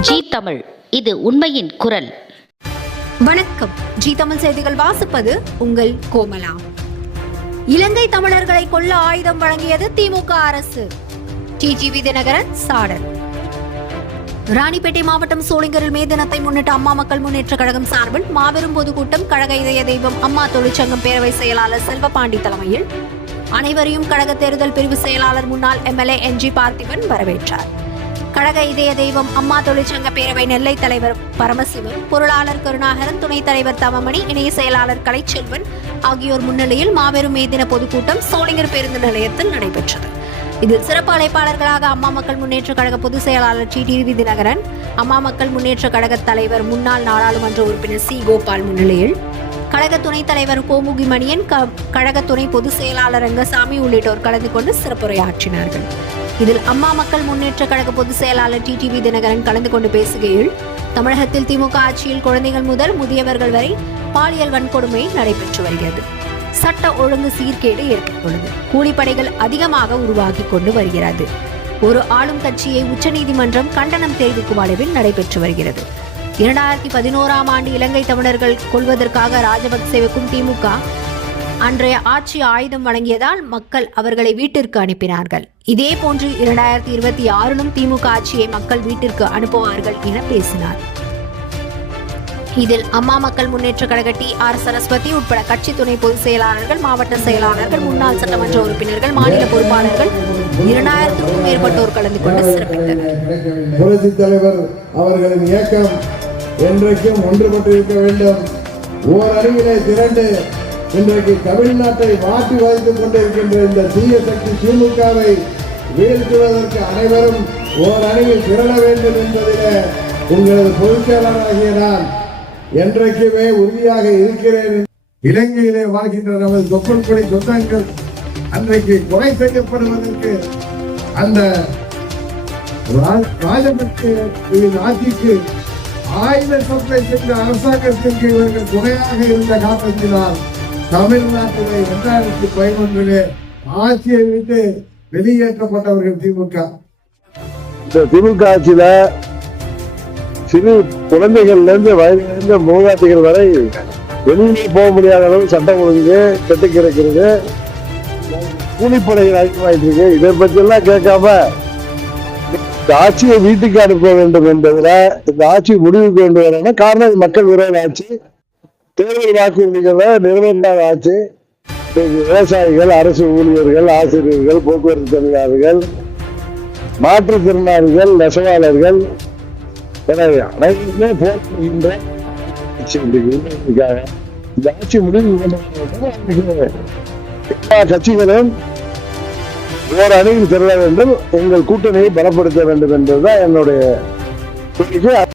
G Tamil. இது உண்மையின் குரல். வணக்கம். ஜி தமிழ் செய்திகள் வாசிப்பது உங்கள் கோமலா. இலங்கை தமிழர்களை கொல்ல ஆயுதம் வழங்கியது திமுக அரசு. டிஜிவி தினகரன் சாடல். ராணிப்பேட்டை மாவட்டம் சோளிங்கரில் மே தினத்தை முன்னிட்டு அம்மா மக்கள் முன்னேற்ற கழகம் சார்பில் மாபெரும் பொதுக்கூட்டம் கழக இதய தெய்வம் அம்மா தொழிற்சங்கம் பேரவை செயலாளர் செல்வபாண்டி தலைமையில். அனைவரையும் கழக தேர்தல் பிரிவு செயலாளர் முன்னாள் எம்எல்ஏ என் ஜி பார்த்திபன் வரவேற்றார். கழக இதய தெய்வம் அம்மா தொழிற்சங்க பேரவை நெல்லை தலைவர் பரமசிவன் பொருளாளர் கருணாகரன் துணைத் தலைவர் தவமணி இணைய செயலாளர் கலைச்செல்வன் ஆகியோர் முன்னிலையில் மாபெரும் மே தின பொதுக்கூட்டம் சோளிங்கர் பேருந்து நிலையத்தில் நடைபெற்றது. இதில் சிறப்பு அழைப்பாளர்களாக அம்மா மக்கள் முன்னேற்ற கழக பொதுச் செயலாளர் டி. டிவி தினகரன் அம்மா மக்கள் முன்னேற்ற கழக தலைவர் முன்னாள் நாடாளுமன்ற உறுப்பினர் சி. கோபால் முன்னிலையில் கழக துணைத் தலைவர் கோமுகி மணியன் கழக துணை பொதுச் செயலாளர் ரங்கசாமி உள்ளிட்டோர் கலந்து கொண்டு சிறப்புரையாற்றினார்கள். இதில் அம்மா மக்கள் முன்னேற்ற கழக பொதுச் செயலாளர் டி டிவி தினகரன் கலந்து கொண்டு பேசுகையில் தமிழகத்தில் திமுக ஆட்சியில் குழந்தைகள் முதல் முதியவர்கள் வரை பாலியல் வன்கொடுமை நடைபெற்று வருகிறது. சட்ட ஒழுங்கு சீர்கேடு ஏற்பட்டுள்ளது. கூலிப்படைகள் அதிகமாக உருவாகி கொண்டு வருகிறது. ஒரு ஆளும் கட்சியை உச்சநீதிமன்றம் கண்டனம் தெரிவிக்கும் அளவில் நடைபெற்று வருகிறது. இரண்டாயிரத்தி பதினோராம் ஆண்டு இலங்கை தமிழர்கள் கொள்வதற்காக ராஜபக்சேவுக்கும் திமுக அன்றைய ஆட்சி ஆயுதம் வழங்கியதால் மக்கள் அவர்களை வீட்டிற்கு அனுப்பினார்கள். இதே போன்று இரண்டாயிரத்தி இருபத்தி ஆறிலும் திமுக ஆட்சியை மக்கள் வீட்டிற்கு அனுப்புவார்கள் என பேசினார். இதில் அம்மா மக்கள் முன்னேற்ற கழக டி ஆர் சரஸ்வதி உட்பட கட்சி துணை பொதுச் செயலாளர்கள் மாவட்ட செயலாளர்கள் முன்னாள் சட்டமன்ற உறுப்பினர்கள் மாநில பொறுப்பாளர்கள் இரண்டாயிரத்துக்கும் மேற்பட்டோர் கலந்து கொண்டு சிறப்பித்தனர். புரட்சி தலைவர் அவர்களின் இயக்கம் என்றைக்கும் ஒன்றுபட்டிருக்க வேண்டும். ஓர் அருகிலே திரண்டு இன்றைக்கு தமிழ்நாட்டை மாற்றி வைத்துக் கொண்டிருக்கின்ற இந்த தீய சக்தி திமுகவை வீழ்த்துவதற்கு அனைவரும் ஓர் திரள வேண்டும் என்பதிலே உங்களது பொதுச்செயலாளராகிய நான் என்றைக்குமே உறுதியாக இருக்கிறேன். இலங்கையிலே வாழ்கின்ற நமது தொப்புள் சொந்தங்கள் அன்றைக்கு கொலை செய்யப்படுவதற்கு அந்த ரா- ஆட்சிக்கு ஆயுத சப்ளை செய்த அரசாங்கத்திற்கு இவர்கள் துணையாக இருந்த காரணத்தினால் தமிழ்நாட்டிலே இரண்டாயிரத்தி பதினொன்றிலே ஆட்சியை விட்டு வெளியேற்றப்பட்டவர்கள் திமுக. இந்த திமுக ஆட்சியில சிறு குழந்தைகள்ல இருந்து வயதிலிருந்து மூதாட்டிகள் வரை வெளியே போக முடியாத அளவு சட்டம் ஒழுங்கு கெட்டு கிடக்கிறது. கூலிப்படைகள் அதிகமாயிட்டு இருக்கு இதை பற்றியெல்லாம் கேட்காம இந்த ஆட்சியை வீட்டுக்கு அனுப்ப வேண்டும் என்பதுல இந்த ஆட்சி முடிவுக்கு வேண்டும் காரணம் இது மக்கள் விரைவில் ஆட்சி தேர்தல் வாக்குறுதிகளை நிறைவேற்றாத ஆட்சி விவசாயிகள் அரசு ஊழியர்கள் ஆசிரியர்கள் போக்குவரத்து தொழிலாளர்கள் மாற்றுத்திறனாளிகள் நெசவாளர்கள். எனவே அனைவருமே போற்றுகின்ற இந்த ஆட்சி முடிவு எல்லா கட்சிகளும் ஓர் அணியில் திரள வேண்டும். எங்கள் கூட்டணியை பலப்படுத்த வேண்டும் என்பதுதான் என்னுடைய கோரிக்கை.